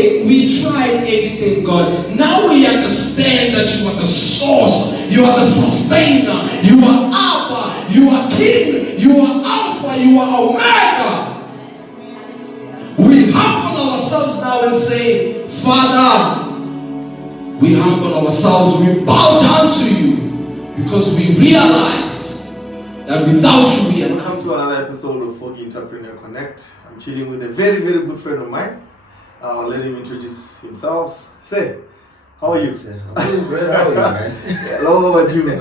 We tried everything, God. Now we understand that you are the source, you are the sustainer, you are Abba, you are King, you are Alpha, you are Omega. We humble ourselves now and say, Father, we humble ourselves, we bow down to you because we realize that without you we are. Welcome to another episode of Entrepreneurial Connect. I'm chilling with a very, very good friend of mine. I'll let him introduce himself. Say, how are you? I'm doing great. How are you, man? Yeah, long overdue.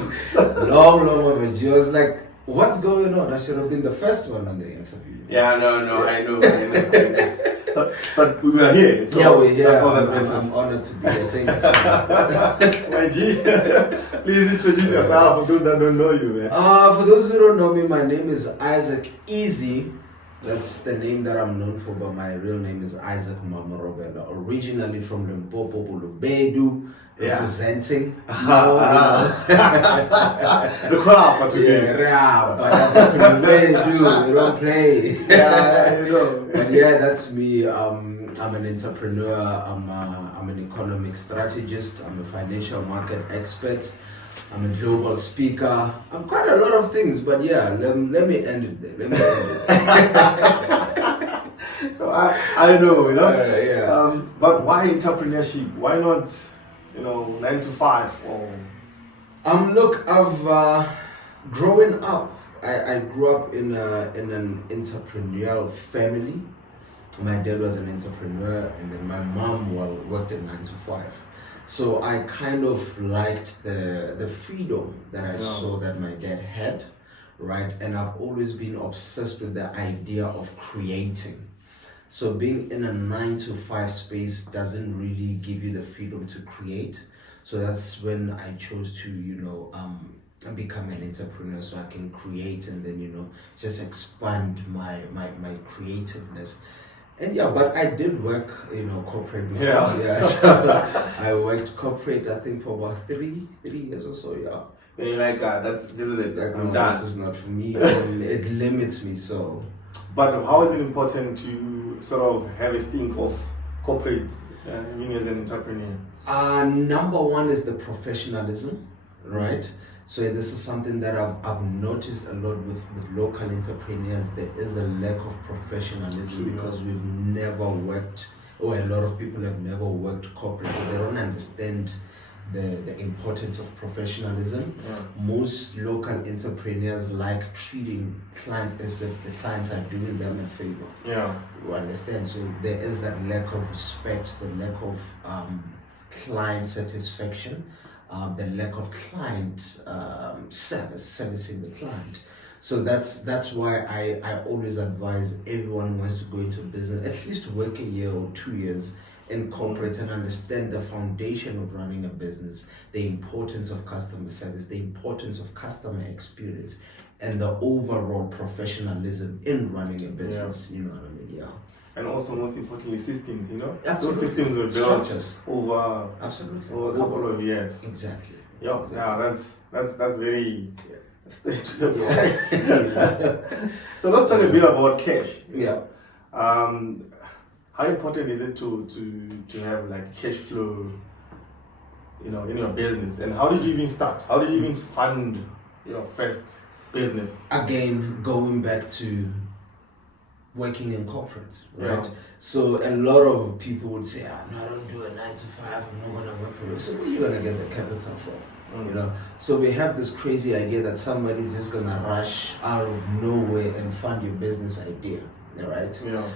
long overdue. I was like, what's going on? I should have been the first one on the interview. Yeah, no, I know. But we are here. So yeah, we're here. That's all that matters. I'm honored to be here. Thank you so much. My G, please introduce yourself for those that don't know you, man. For those who don't know me, my name is Izy. That's the name that I'm known for, but my real name is Isaac Mamarobela. Originally from Limpopo, Bulubedu, representing. The crowd, yeah, but Bulubedu, we don't play. Yeah, you know. But yeah, that's me. I'm an entrepreneur. I'm an economic strategist. I'm a financial market expert. I'm a global speaker. I'm quite a lot of things, but yeah, let me end it there. So I know, you know. Yeah. But why entrepreneurship? Why not, 9 to 5 or? Look, I've growing up. I grew up in an entrepreneurial family. My dad was an entrepreneur, and then my mom worked at 9 to 5. So I kind of liked the freedom that I saw that my dad had, right? And I've always been obsessed with the idea of creating. So being in a 9 to 5 space doesn't really give you the freedom to create. So that's when I chose to, become an entrepreneur so I can create and then, just expand my creativeness. And yeah, but I did work, corporate before. Yeah. So I worked corporate, I think, for about three years or so. Yeah. And you're like, this is it. Like, I'm no, done. this is not for me. It limits me so. But how is it important to sort of have a stink of corporate being as an entrepreneur? Number one is the professionalism, right? So this is something that I've noticed a lot with local entrepreneurs. There is a lack of professionalism because we've never worked, or a lot of people have never worked corporate, so they don't understand the importance of professionalism. Yeah. Most local entrepreneurs like treating clients as if the clients are doing them a favor. Yeah. You understand? So there is that lack of respect, the lack of client satisfaction. The lack of client servicing the client. So that's why I always advise everyone who wants to go into business, at least work a year or 2 years in corporate and understand the foundation of running a business, the importance of customer service, the importance of customer experience, and the overall professionalism in running a business. You know what I mean? Yeah. And also, most importantly, systems, Absolutely. Those systems were built Structures. over a couple of years. Exactly. Yeah, that's very straight to the point. So let's talk a bit about cash. Yeah. How important is it to have like cash flow, in your business? And how did you even start? How did you even fund your first business? Again, going back to working in corporate, right? Yeah. So a lot of people would say, no, I don't do a 9 to 5, I'm not gonna work for it. So where are you gonna get the capital from? So we have this crazy idea that somebody's just gonna rush out of nowhere and fund your business idea, right? Yeah.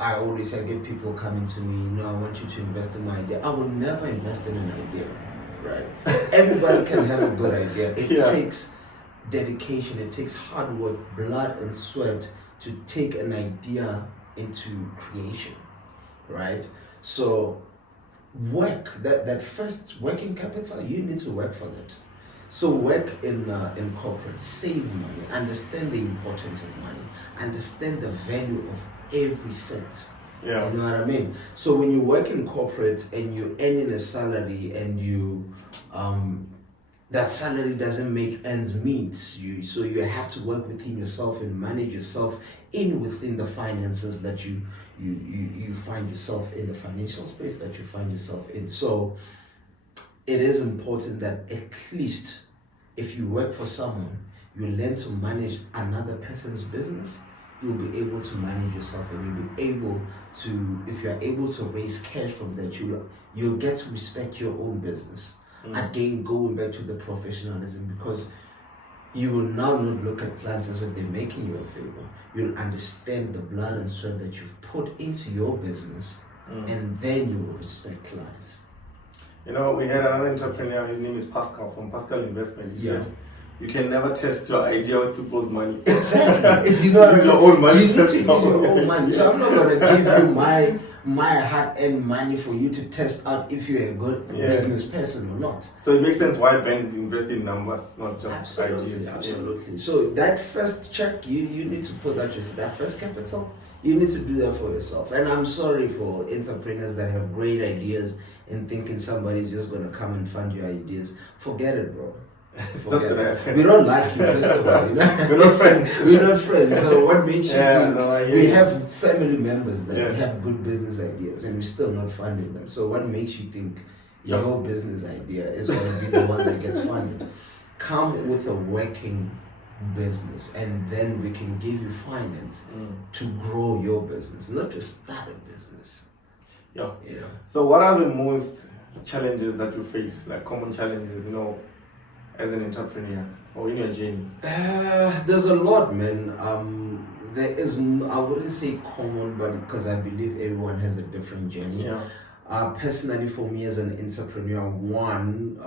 I always say, get people coming to me, I want you to invest in my idea. I will never invest in an idea, right? Everybody can have a good idea. It takes dedication, it takes hard work, blood and sweat to take an idea into creation, right? So work, that first working capital, you need to work for that. So work in corporate, save money, understand the importance of money, understand the value of every cent. Yeah. You know what I mean? So when you work in corporate and you're earning a salary and you that salary doesn't make ends meet, so you have to work within yourself and manage yourself within the finances that you you find yourself in the financial space that you find yourself in. So it is important that at least if you work for someone, you learn to manage another person's business, you'll be able to manage yourself, and you'll be able to, if you're able to raise cash from that, you'll get to respect your own business. Again, going back to the professionalism, because you will now not look at clients as if they're making you a favor. You'll understand the blood and sweat that you've put into your business, and then you will respect clients. You know, we had another entrepreneur, his name is Pascal, from Pascal Investment. He said, you can never test your idea with people's money. Exactly. You know, use your own money. You need to use your own money. So I'm not going to give you my hard-earned money for you to test out if you're a good business person or not. So it makes sense why banks invest in numbers, not just ideas. Absolutely. So that first check, you need to put that first capital, you need to do that for yourself. And I'm sorry for entrepreneurs that have great ideas and thinking somebody's just going to come and fund your ideas. Forget it, bro. We don't like you, first of all. You know? We're not friends. We're not friends. So what makes you think? We you. have family members that have good business ideas, and we're still not funding them. So what makes you think your business idea is going to be the one that gets funded? Come with a working business, and then we can give you finance to grow your business, not to start a business. Yeah. So what are the most challenges that you face, like common challenges, you know, as an entrepreneur or in your journey? There's a lot, man. There is I wouldn't say common, but because I believe everyone has a different journey. Personally, for me as an entrepreneur, one,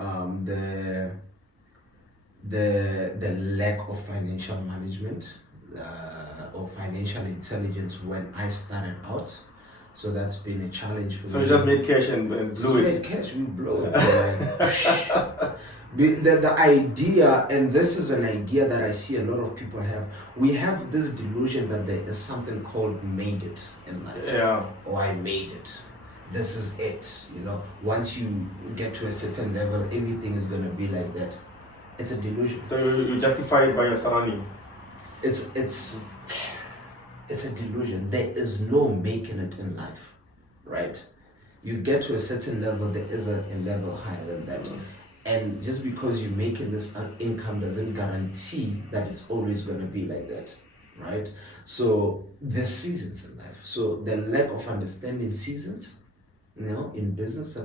the lack of financial management or financial intelligence when I started out. So that's been a challenge for me. So you just made cash and blew it? Made cash, we blow it. The idea, and this is an idea that I see a lot of people have, we have this delusion that there is something called made it in life. Or I made it. This is it. You know, once you get to a certain level, everything is going to be like that. It's a delusion. So you justify it by your surrounding? It's a delusion. There is no making it in life, right? You get to a certain level, there is a level higher than that. And just because you're making this income doesn't guarantee that it's always going to be like that, right? So there's seasons in life. So the lack of understanding seasons, you know, in business,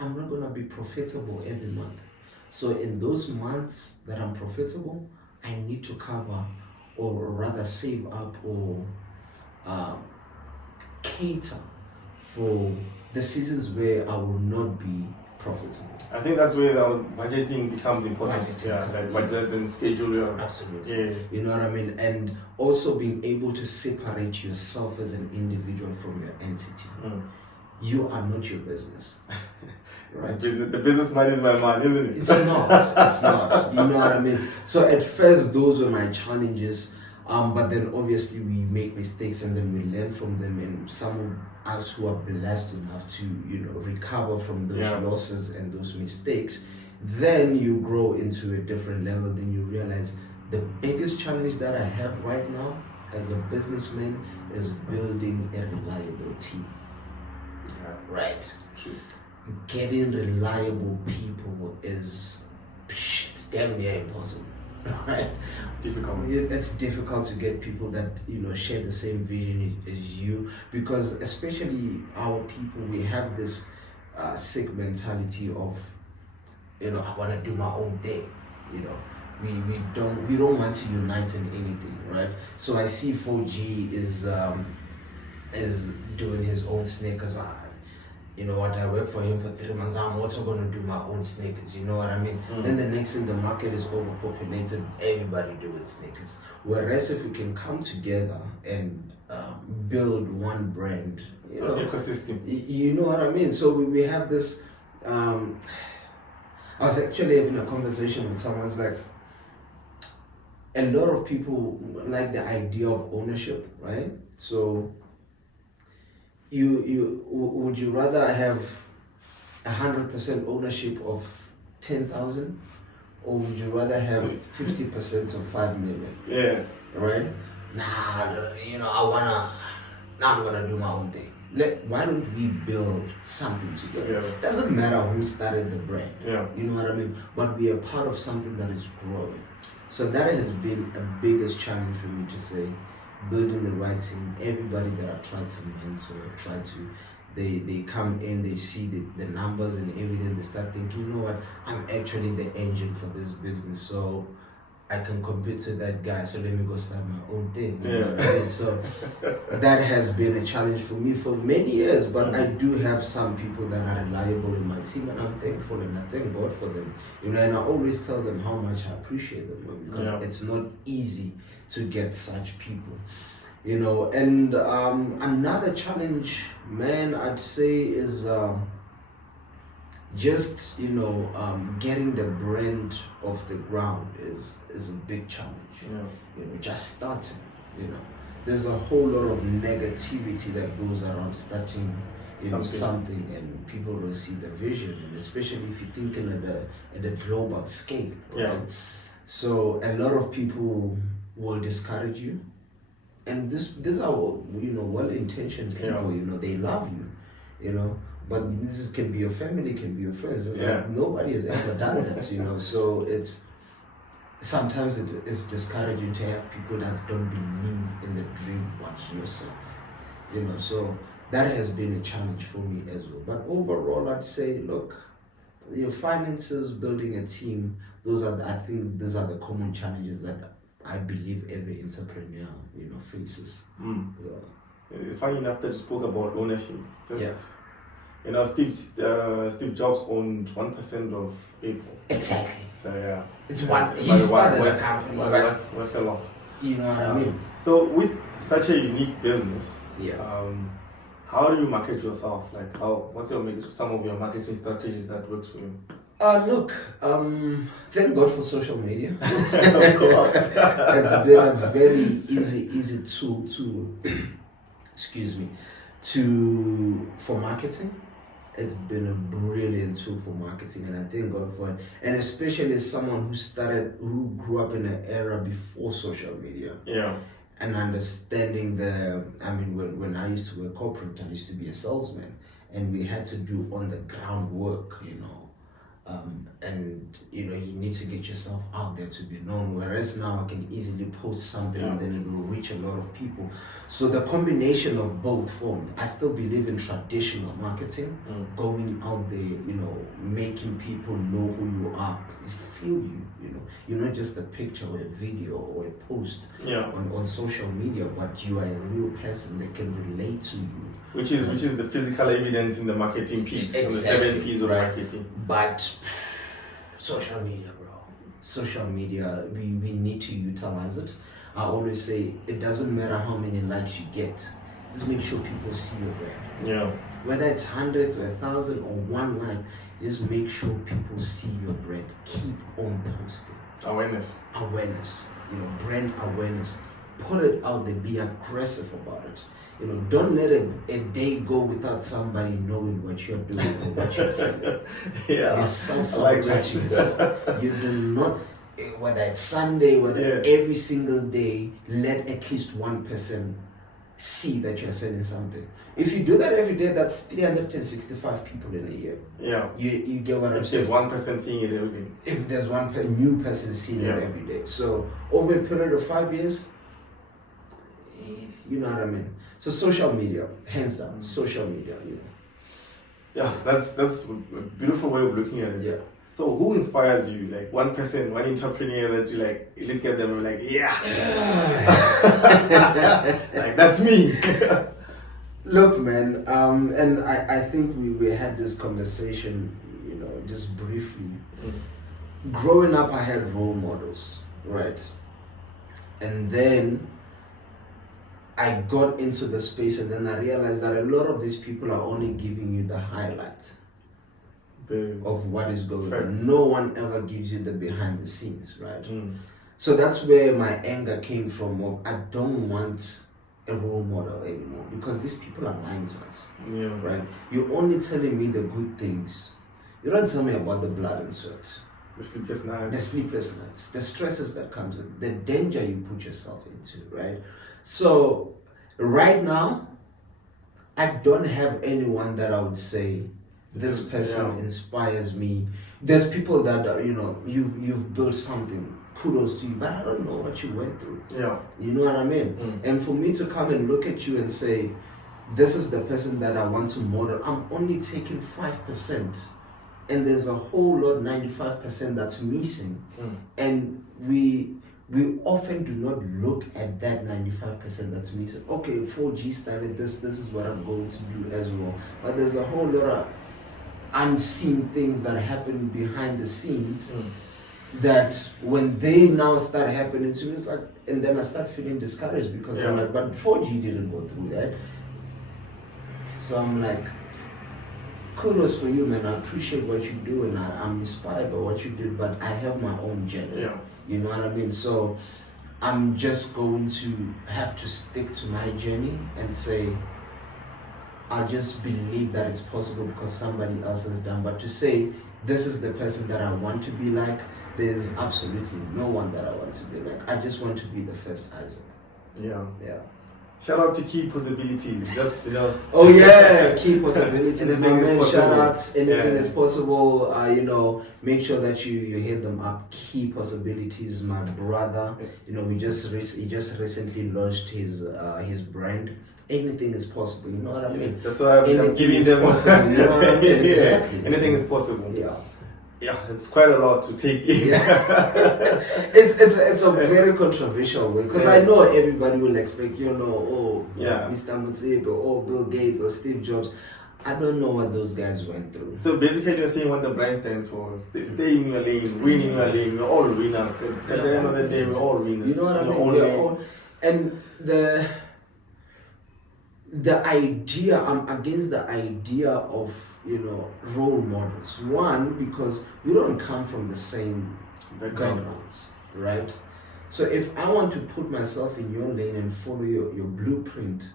I'm not going to be profitable every month. So in those months that I'm profitable, I need to cover, or rather save up, or cater for the seasons where I will not be profitable. I think that's where the budgeting becomes important. Like budget and schedule. Absolutely. You know what I mean? And also being able to separate yourself as an individual from your entity. You are not your business. Right? The business man is my man, isn't it? It's not. You know what I mean? So at first, those were my challenges. But then obviously we make mistakes and then we learn from them, and some of us who are blessed enough to, you know, recover from those losses and those mistakes, then you grow into a different level. Then you realize the biggest challenge that I have right now as a businessman is building a reliable team. Right. True. Getting reliable people it's damn near impossible. Right? Difficult. It's difficult to get people that, you know, share the same vision as you, because especially our people, we have this sick mentality of, you know, I want to do my own thing. You know, we don't want to unite in anything, right? So I see 4G is doing his own sneakers. You know what, I work for him for 3 months, I'm also going to do my own sneakers, you know what I mean? Then the next thing, the market is overpopulated, everybody doing sneakers. Whereas if we can come together and build one brand, you know, ecosystem. You know what I mean? So we have this, I was actually having a conversation with someone. It's like, a lot of people like the idea of ownership, right? So would you rather have 100% ownership of 10,000, or would you rather have 50% of 5 million? Yeah. Right? Nah, you know, I wanna now I'm gonna do my own thing. Why don't we build something together? Yeah. Doesn't matter who started the brand. Yeah. You know what I mean? But we are part of something that is growing. So that has been the biggest challenge for me to say, building the right team. Everybody that I've tried to mentor, they come in, they see the numbers and everything, they start thinking, you know what, I'm actually the engine for this business, so I can compete to that guy, so let me go start my own thing. You know what I mean? So that has been a challenge for me for many years, but I do have some people that are reliable in my team, and I'm thankful and I thank God for them. You know, and I always tell them how much I appreciate them, because it's not easy to get such people. You know, and another challenge, man, I'd say is just, you know, getting the brand off the ground is a big challenge. You know, just starting. You know, there's a whole lot of negativity that goes around starting, you know, something, and people don't see the vision, and especially if you're thinking at a global scale. Right? So a lot of people will discourage you. And these are, you know, well-intentioned people. You know, they love you, you know, but this can be your family, can be your friends. Like, nobody has ever done that, you know. So sometimes it's discouraging to have people that don't believe in the dream but yourself, you know. So that has been a challenge for me as well. But overall, I'd say, look, your finances, building a team, I think those are the common challenges that I believe every entrepreneur, you know, faces. Funny enough that you spoke about ownership. You know, Steve Jobs owned 1% of Apple. Exactly. So it's one. He started a company, worth a lot. You know what I mean? So with such a unique business, how do you market yourself? Like, what's some of your marketing strategies that works for you? Look, thank God for social media. Of course. It's been a very easy tool for marketing. It's been a brilliant tool for marketing, and I thank God for it. And especially as someone who grew up in an era before social media. Yeah. And understanding when I used to work corporate, I used to be a salesman, and we had to do on the ground work, you know. And you know, you need to get yourself out there to be known, whereas now I can easily post something and then it will reach a lot of people. So the combination of both for me, I still believe in traditional marketing, going out there, you know, making people know who you are, feel you, you know. You're not just a picture or a video or a post on social media, but you are a real person that can relate to you. Which is the physical evidence in the marketing piece, exactly, on the 7 P's of marketing. But social media, bro. Social media, we need to utilize it. I always say it doesn't matter how many likes you get. Just make sure people see your brand. Yeah. Whether it's hundreds or 1,000 or one like, just make sure people see your brand. Keep on posting. Awareness. You know, brand awareness. Put it out there. Be aggressive about it. You know, don't let a day go without somebody knowing what you're doing or what you're saying. You're self-sabotage. You do not, whether it's Sunday, every single day, let at least one person see that you're selling something. If you do that every day, that's 365 people in a year. Yeah. You get what I'm saying? If there's one person seeing it every day. If there's one new person seeing it every day. So over a period of 5 years, you know what I mean? So social media, hands down, social media, you know. Yeah, that's a beautiful way of looking at it. Yeah. So who inspires you? Like one person, one entrepreneur that you look at them and like, like that's me. Look, man, and I think we had this conversation, you know, just briefly. Growing up, I had role models, right? And then I got into the space, and then I realized that a lot of these people are only giving you the highlight of what is going on. No one ever gives you the behind the scenes, right? So that's where my anger came from, of I don't want a role model anymore, because these people are lying to us, right? You're only telling me the good things. You don't tell me about the blood and sweat. The sleepless nights. The sleepless nights, the stresses that comes with, the danger you put yourself into, right? So right now, I don't have anyone that I would say this person Yeah. inspires me. There's people that are, you've built something. Kudos to you, but I don't know what you went through. Yeah. You know what I mean? And for me to come and look at you and say, this is the person that I want to model, I'm only taking 5%. And there's a whole lot, 95% that's missing. And we often do not look at that 95% that's missing. Okay, 4G started this is what I'm going to do as well. But there's a whole lot of unseen things that happen behind the scenes that when they now start happening to me, it's like, and then I start feeling discouraged because I'm like, but 4G didn't go through that. So I'm like, kudos for you, man. I appreciate what you do and I'm inspired by what you did, but I have my own journey. Yeah. You know what I mean? So I'm just going to have to stick to my journey and say, I just believe that it's possible because somebody else has done. But to say, this is the person that I want to be like, there's absolutely no one that I want to be like. I just want to be the first Isaac. Yeah. Yeah. Shout out to Key Possibilities. Just, Oh yeah, Key Possibilities. Anything is possible. Shout out, anything is possible. Make sure that you hit them up. Key Possibilities, my brother. We he just recently launched his brand. Anything is possible. You know what I mean? That's why I'm giving them. Possible, you know what I mean? Exactly. Anything is possible. Yeah. Yeah, it's quite a lot to take in. Yeah. it's a very controversial way because I know everybody will expect, Mr. Mutsipe or Bill Gates or Steve Jobs. I don't know what those guys went through. So basically you're saying what the brand stands for. Stay in your lane, win in your lane, we're all winners. At the end of the day, we're all winners. You know what I mean? And the idea, I'm against the idea of, role models. One, because we don't come from the same backgrounds, right? So if I want to put myself in your lane and follow your blueprint,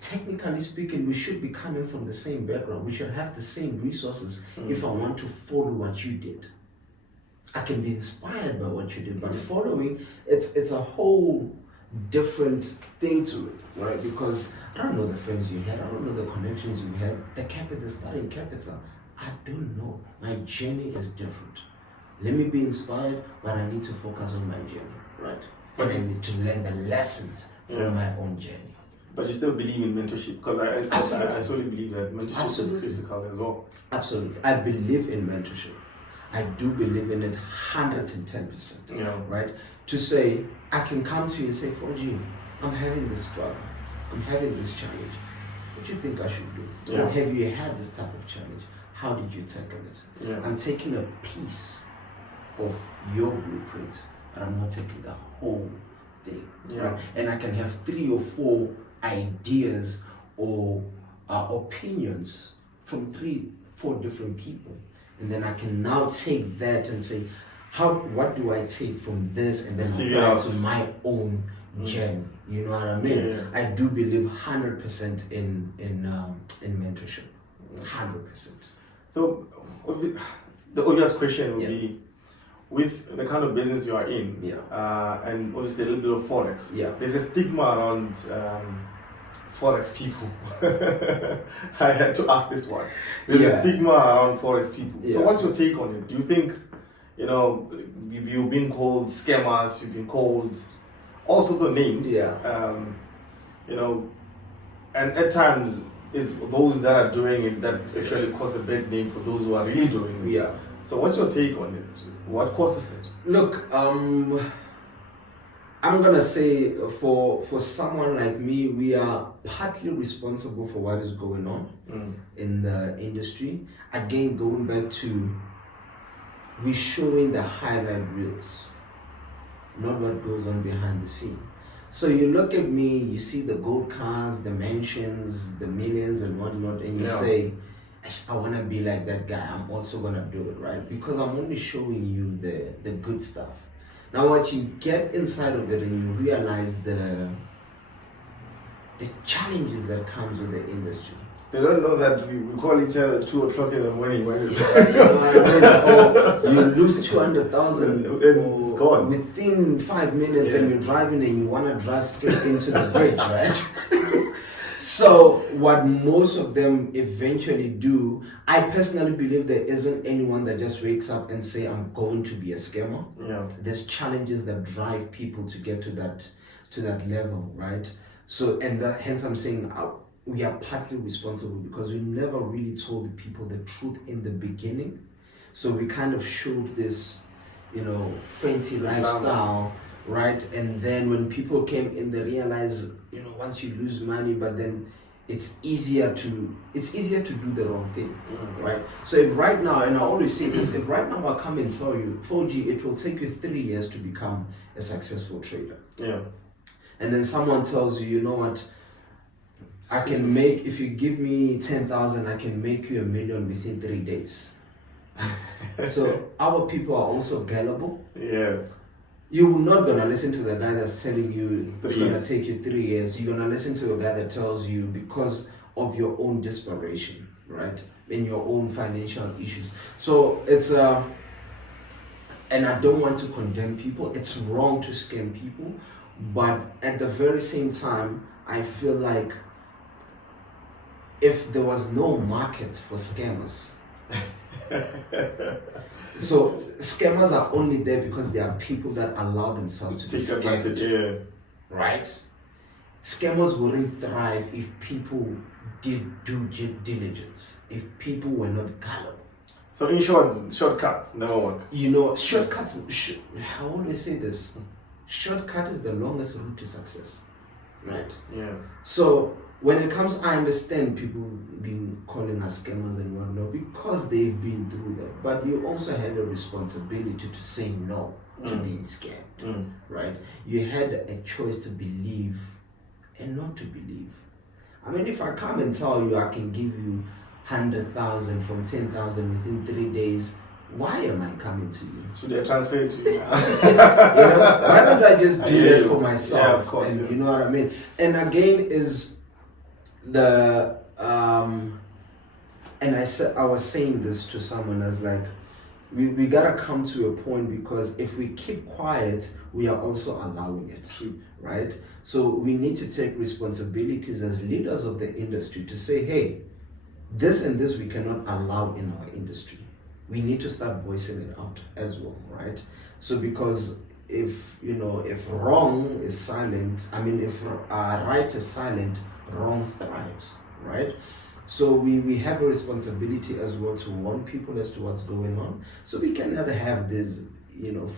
technically speaking, we should be coming from the same background. We should have the same resources if I want to follow what you did. I can be inspired by what you did, but following, it's a whole different thing to it, right? Because I don't know the friends you had, I don't know the connections you had, the starting capital, I don't know. My journey is different. Let me be inspired, but I need to focus on my journey, right? And I need to learn the lessons from my own journey. But you still believe in mentorship? Because I solely believe that mentorship is physical as well. Absolutely. I believe in mentorship. I do believe in it 110%, right? To say, I can come to you and say, 4G, I'm having this struggle, I'm having this challenge. What do you think I should do? Or have you had this type of challenge? How did you tackle it? I'm taking a piece of your blueprint, and I'm not taking the whole thing. Right? And I can have 3 or 4 ideas or opinions from 3-4 different people. And then I can now take that and say, what do I take from this and then apply it to my own journey? You know what I mean? I do believe 100% in mentorship. 100%. So the obvious question would be, with the kind of business you are in, and obviously a little bit of Forex, there's a stigma around Forex people. I had to ask this one. There's a stigma around Forex people. So what's your take on it? Do you think, you've been called scammers, you've been called all sorts of names, and at times it's those that are doing it that actually cause a bad name for those who are really doing it. So what's your take on it? What causes it? Look, I'm gonna say for someone like me, we are partly responsible for what is going on in the industry. Again, going back to, we're showing the highlight reels, not what goes on behind the scene. So you look at me, you see the gold cars, the mansions, the millions and whatnot, and you say, I want to be like that guy, I'm also going to do it, right? Because I'm only showing you the good stuff. Now once you get inside of it and you realize the challenges that comes with the industry. They don't know that we call each other at 2 o'clock in the morning when it's you lose 200,000 it's gone within 5 minutes and you're driving and you want to drive straight into the bridge, right? So what most of them eventually do, I personally believe there isn't anyone that just wakes up and say, I'm going to be a scammer. Yeah. There's challenges that drive people to get to that level, right? So, and hence I'm saying we are partly responsible because we never really told the people the truth in the beginning. So we kind of showed this, fancy lifestyle, right? And then when people came in, they realized, once you lose money, but then it's easier to do the wrong thing, right? So if right now, and I always say this, if right now I come and tell you, 4G, it will take you 3 years to become a successful trader. Yeah. And then someone tells you, you know what, I can make, if you give me 10,000, I can make you $1 million within 3 days. So our people are also gullible. Yeah. You're not gonna listen to the guy that's telling you it's gonna Yes. take you 3 years. You're gonna listen to a guy that tells you because of your own desperation, right? And your own financial issues. So it's and I don't want to condemn people. It's wrong to scam people, but at the very same time, I feel like if there was no market for scammers, so scammers are only there because there are people that allow themselves to be Take advantage, scammed, yeah. right? Scammers wouldn't thrive if people did due diligence, if people were not gullible. So in short, shortcuts never work. Shortcuts, I always say this, shortcut is the longest route to success, right? Yeah. So when it comes, I understand people been calling us scammers and whatnot because they've been through that. But you also had a responsibility to say no to being scammed, right? You had a choice to believe and not to believe. I mean, if I come and tell you I can give you 100,000 from 10,000 within 3 days, why am I coming to you? Should I transfer it to you? Why don't I just do it for myself? Yeah, of course, and yeah. you know what I mean? And again is the and I was saying this to someone as like we gotta come to a point because if we keep quiet, we are also allowing it. True. Right? So we need to take responsibilities as leaders of the industry to say, hey, this and this we cannot allow in our industry. We need to start voicing it out as well, right? So because if wrong is silent, if right is silent, wrong thrives, right? So we have a responsibility as well to warn people as to what's going on. So we cannot have these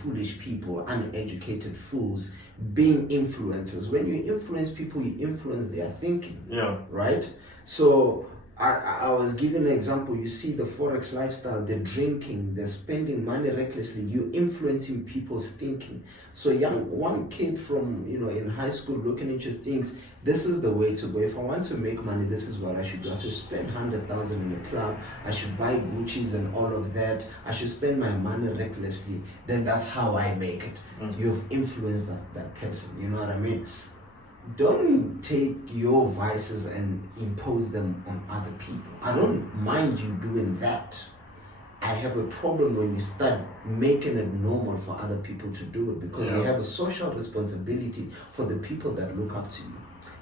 foolish people, uneducated fools being influencers. When you influence people, you influence their thinking. Yeah. Right? So I was given an example. You see the Forex lifestyle, they're drinking, they're spending money recklessly, you're influencing people's thinking. So one kid from, in high school looking into things, this is the way to go. If I want to make money, this is what I should do. I should spend 100,000 in a club. I should buy Gucci's and all of that. I should spend my money recklessly. Then that's how I make it. You've influenced that person. You know what I mean? Don't take your vices and impose them on other people. I don't mind you doing that. I have a problem when you start making it normal for other people to do it because you have a social responsibility for the people that look up to you.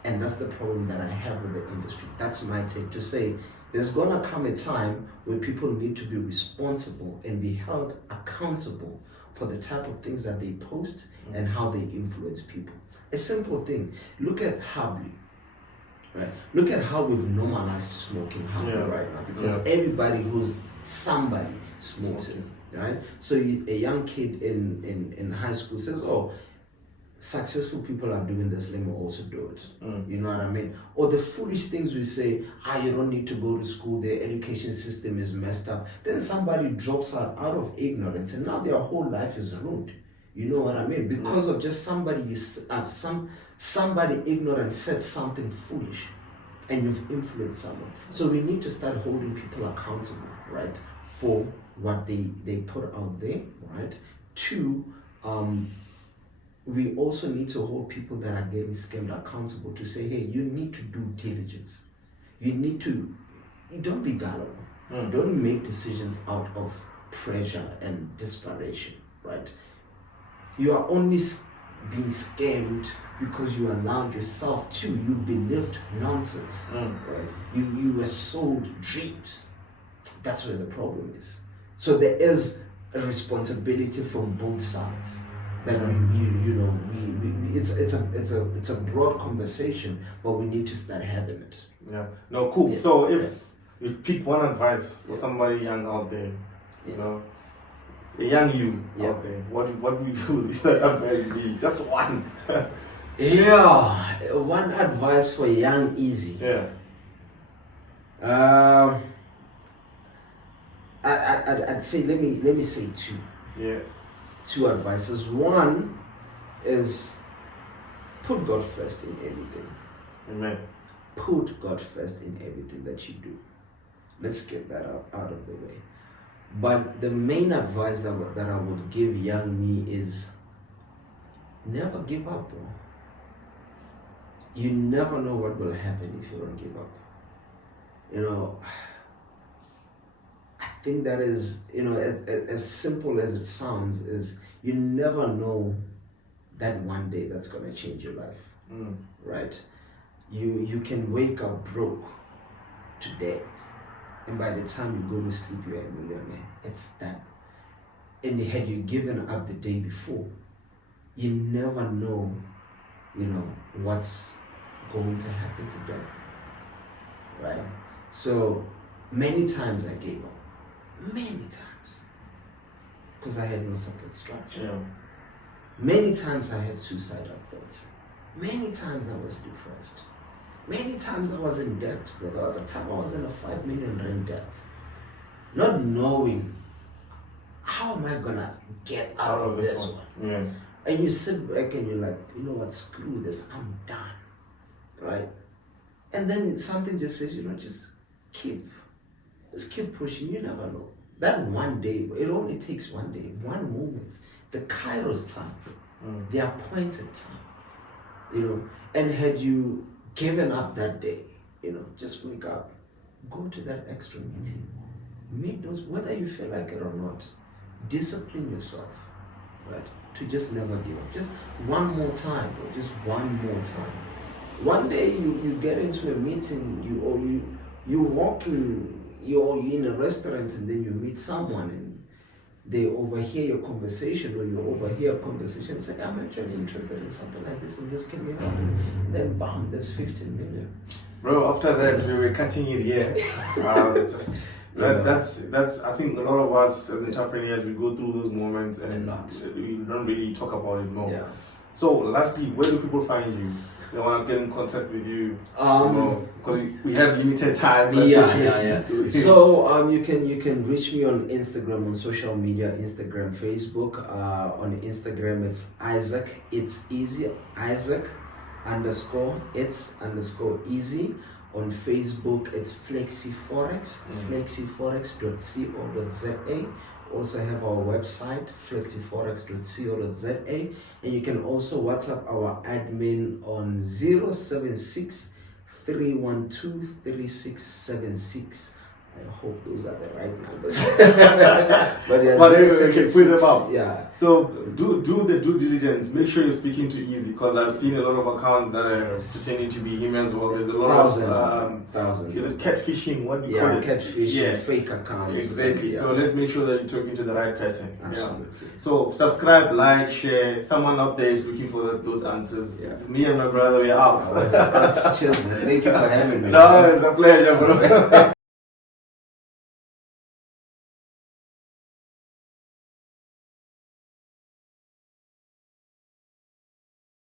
And that's the problem that I have with the industry. That's my take to say there's gonna come a time where people need to be responsible and be held accountable for the type of things that they post and how they influence people. A simple thing. Look at Habli. Right? Look at how we've normalized smoking Habli right now because everybody who's somebody smokes it. Right? So a young kid in high school says, "Oh, successful people are doing this, let me also do it." You know what I mean? Or the foolish things we say, you don't need to go to school, the education system is messed up. Then somebody drops out of ignorance and now their whole life is ruined. You know what I mean? Because of just somebody somebody ignorant said something foolish and you've influenced someone. So we need to start holding people accountable, right? For what they put out there, right? Two, we also need to hold people that are getting scammed accountable to say, hey, you need to do diligence. Don't be gullible. Don't make decisions out of pressure and desperation, right? You are only being scammed because you allowed yourself to. You believed nonsense, right? You were sold dreams. That's where the problem is. So there is a responsibility from both sides. That it's a broad conversation, but we need to start having it. Yeah. No, cool. Yeah. So if you pick one advice for somebody young out there, you know, the young you out there, what do you do? Advice be just one. One advice for young Izy. Yeah. I'd say let me say two. Yeah. Two advices. One is put God first in everything. Amen. Put God first in everything that you do. Let's get that out of the way. But the main advice that I would give young me is never give up, bro. You never know what will happen if you don't give up. You know, I think that is, as simple as it sounds, is you never know that one day that's going to change your life, right? You can wake up broke today, and by the time you go to sleep, you're a millionaire. It's that. And had you given up the day before, you never know, what's going to happen today, right? So many times I gave up. Many times. Because I had no support structure. Yeah. Many times I had suicidal thoughts. Many times I was depressed. Many times I was in debt. But there was a time I was in a 5 million rand debt. Not knowing how am I gonna get out of this one. Yeah. And you sit back and you're like, you know what, screw this, I'm done. Right? And then something just says, just keep pushing. You never know. That one day, it only takes one day, one moment, the Kairos time, the appointed time, and had you given up that day, just wake up, go to that extra meeting, make those, whether you feel like it or not, discipline yourself, right, to just never give up. Just one more time, bro, just one more time. One day you get into a meeting, you walk in, you're in a restaurant and then you meet someone and they overhear your conversation, or you overhear a conversation and say, I'm actually interested in something like this and this, can you help me? Then bam, that's 15 million. Bro, after that we were cutting it here. That's I think a lot of us as entrepreneurs, we go through those moments and we don't really talk about it more. Yeah. So lastly, where do people find you? They want to get in contact with you, because we have limited time. Yeah. So you can reach me on Instagram, on social media, Instagram, Facebook. On Instagram it's Isaac. It's easy. Isaac _it's _easy. On Facebook it's FlexiForex. FlexiForex.co.za. Also have our website flexiforex.co.za, and you can also WhatsApp our admin on 076 312 3676. I hope those are the right numbers. But anyway, we can put them up. Yeah. So do the due diligence. Make sure you're speaking to Izy, because I've seen a lot of accounts that are pretending to be him as well. There's a lot thousands. Is it catfishing? What do you call it? Catfishing, fake accounts. Exactly. So let's make sure that you're talking to the right person. Absolutely. Yeah. So subscribe, like, share. Someone out there is looking for those answers. Yeah. Me and my brother, we're out. Cheers, man. Thank you for having me. No, it's a pleasure, bro.